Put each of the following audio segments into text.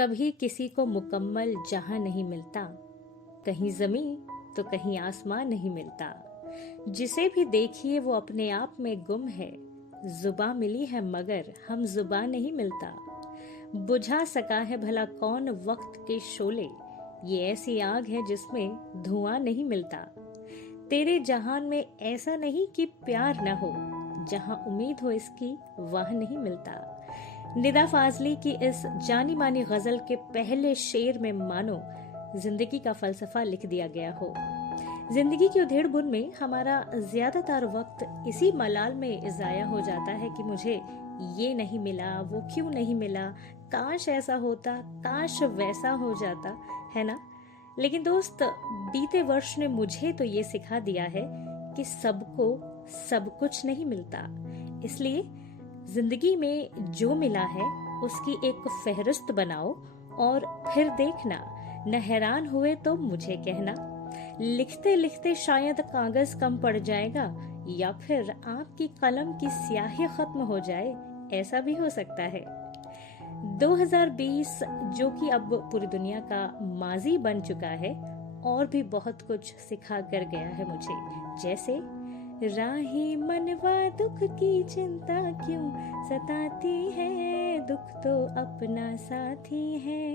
कभी किसी को मुकम्मल जहां नहीं मिलता, कहीं जमीन तो कहीं आसमां नहीं मिलता। जिसे भी देखिए वो अपने आप में गुम है। जुबां मिली है मगर हम जुबां नहीं मिलता। बुझा सका है भला कौन वक्त के शोले, ये ऐसी आग है जिसमें धुआं नहीं मिलता। तेरे जहान में ऐसा नहीं कि प्यार न हो, जहां उम्मीद हो इसकी वह नहीं मिलता। निदा फाजली की इस जानी मानी गजल के पहले शेर में मानो जिंदगी का फलसफा लिख दिया गया हो। जिंदगी की उधेड़ बुन में हमारा ज्यादातर वक्त इसी मलाल में जाया हो जाता है कि मुझे ये नहीं मिला, वो क्यों नहीं मिला, काश ऐसा होता, काश वैसा हो जाता, है ना। लेकिन दोस्त, बीते वर्ष ने मुझे तो ये सिखा दिया है कि सबको सब कुछ नहीं मिलता। इसलिए जिंदगी में जो मिला है उसकी एक फहरिस्त बनाओ और फिर देखना, न हैरान हुए तो मुझे कहना। लिखते लिखते शायद कागज कम पड़ जाएगा या फिर आपकी कलम की स्याही खत्म हो जाए, ऐसा भी हो सकता है। 2020 जो कि अब पूरी दुनिया का माजी बन चुका है और भी बहुत कुछ सिखा कर गया है मुझे। जैसे राही मनवा दुख की चिंता क्यों सताती है, दुख तो अपना साथी है।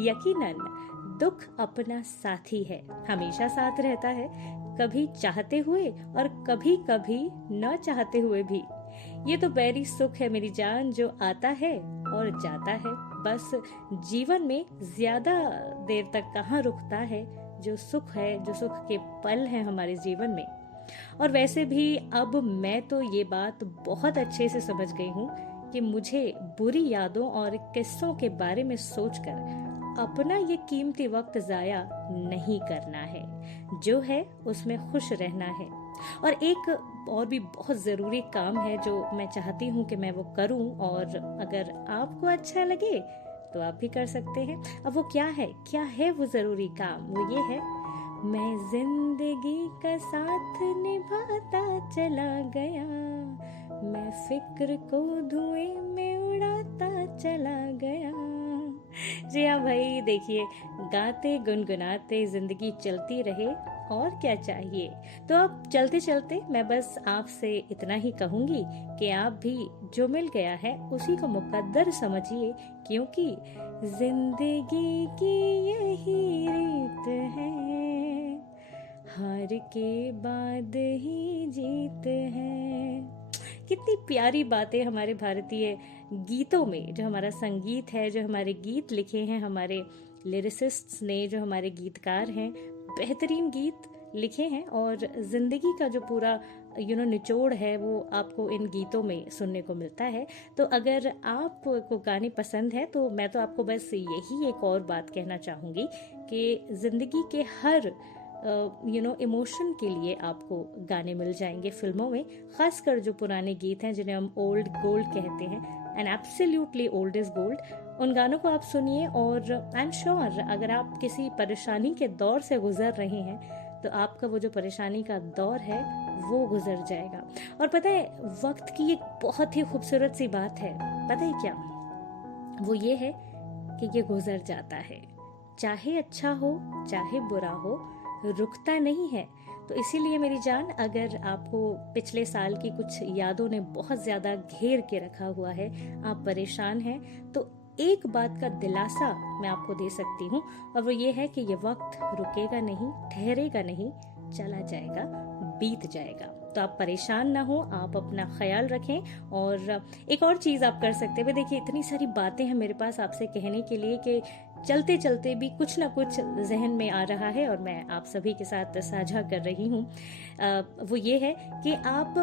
यकीनन दुख अपना साथी है, हमेशा साथ रहता है, कभी चाहते हुए और कभी कभी न चाहते हुए भी। ये तो बैरी सुख है मेरी जान, जो आता है और जाता है, बस जीवन में ज्यादा देर तक कहाँ रुकता है। जो सुख है, जो सुख के पल हैं हमारे जीवन में। और वैसे भी अब मैं तो ये बात बहुत अच्छे से समझ गई हूँ कि मुझे बुरी यादों और किस्सों के बारे में सोचकर अपना ये कीमती वक्त जाया नहीं करना है। जो है उसमें खुश रहना है। और एक और भी बहुत जरूरी काम है जो मैं चाहती हूँ कि मैं वो करूँ, और अगर आपको अच्छा लगे तो आप भी कर सकते हैं। अब वो क्या है वो जरूरी काम? वो ये है, मैं जिंदगी का साथ निभाता चला गया, मैं फिक्र को धुएं में उड़ाता चला गया। जी हाँ भाई, देखिए, गाते गुनगुनाते जिंदगी चलती रहे और क्या चाहिए। तो अब चलते चलते मैं बस आपसे इतना ही कहूंगी कि आप भी जो मिल गया है उसी को मुकद्दर समझिए, क्योंकि जिंदगी की यही रीत है, हार के बाद ही जीत है। कितनी प्यारी बातें हमारे भारतीय गीतों में, जो हमारा संगीत है, जो हमारे गीत लिखे हैं हमारे लिरिसिस्ट्स ने, जो हमारे गीतकार हैं, बेहतरीन गीत लिखे हैं। और जिंदगी का जो पूरा निचोड़ है वो आपको इन गीतों में सुनने को मिलता है। तो अगर आपको गाने पसंद है तो मैं तो आपको बस यही एक और बात कहना चाहूँगी कि जिंदगी के हर इमोशन के लिए आपको गाने मिल जाएंगे फिल्मों में, खासकर जो पुराने गीत हैं जिन्हें हम ओल्ड गोल्ड कहते हैं, and absolutely old is gold. उन गानों को आप सुनिए और आई एम श्योर अगर आप किसी परेशानी के दौर से गुजर रहे हैं तो आपका वो जो परेशानी का दौर है वो गुजर जाएगा। और पता है, वक्त की एक बहुत ही खूबसूरत सी बात है, पता है क्या? वो ये है कि ये गुजर जाता है, चाहे अच्छा हो चाहे बुरा हो, रुकता नहीं है। तो इसीलिए मेरी जान, अगर आपको पिछले साल की कुछ यादों ने बहुत ज्यादा घेर के रखा हुआ है, आप परेशान हैं, तो एक बात का दिलासा मैं आपको दे सकती हूँ, और वो ये है कि ये वक्त रुकेगा नहीं, ठहरेगा नहीं, चला जाएगा, बीत जाएगा। तो आप परेशान ना हो, आप अपना ख्याल रखें। और एक और चीज आप कर सकते हैं, देखिए इतनी सारी बातें हैं मेरे पास आपसे कहने के लिए कि चलते चलते भी कुछ ना कुछ जहन में आ रहा है और मैं आप सभी के साथ साझा कर रही हूँ। वो ये है कि आप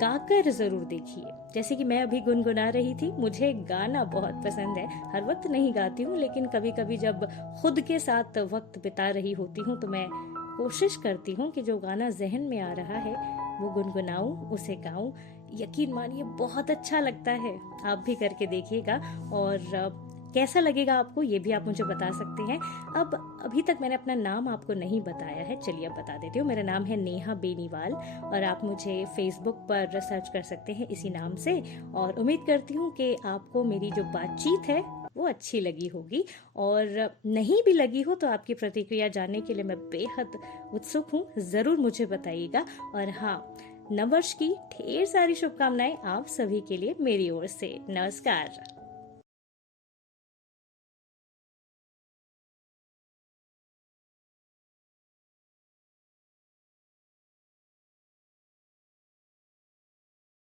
गाकर जरूर देखिए। जैसे कि मैं अभी गुनगुना रही थी, मुझे गाना बहुत पसंद है, हर वक्त नहीं गाती हूँ, लेकिन कभी कभी जब खुद के साथ वक्त बिता रही होती हूँ तो मैं कोशिश करती हूँ कि जो गाना जहन में आ रहा है वो गुनगुनाऊं, उसे गाऊं। यकीन मानिए बहुत अच्छा लगता है। आप भी करके देखिएगा और कैसा लगेगा आपको ये भी आप मुझे बता सकते हैं। अब अभी तक मैंने अपना नाम आपको नहीं बताया है, चलिए अब बता देती हूँ। मेरा नाम है नेहा बेनीवाल और आप मुझे फेसबुक पर सर्च कर सकते हैं इसी नाम से। और उम्मीद करती हूँ कि आपको मेरी जो बातचीत है वो अच्छी लगी होगी, और नहीं भी लगी हो तो आपकी प्रतिक्रिया जानने के लिए मैं बेहद उत्सुक हूँ। ज़रूर मुझे बताइएगा। और हाँ, नववर्ष की ढेर सारी शुभकामनाएं आप सभी के लिए मेरी ओर से। नमस्कार।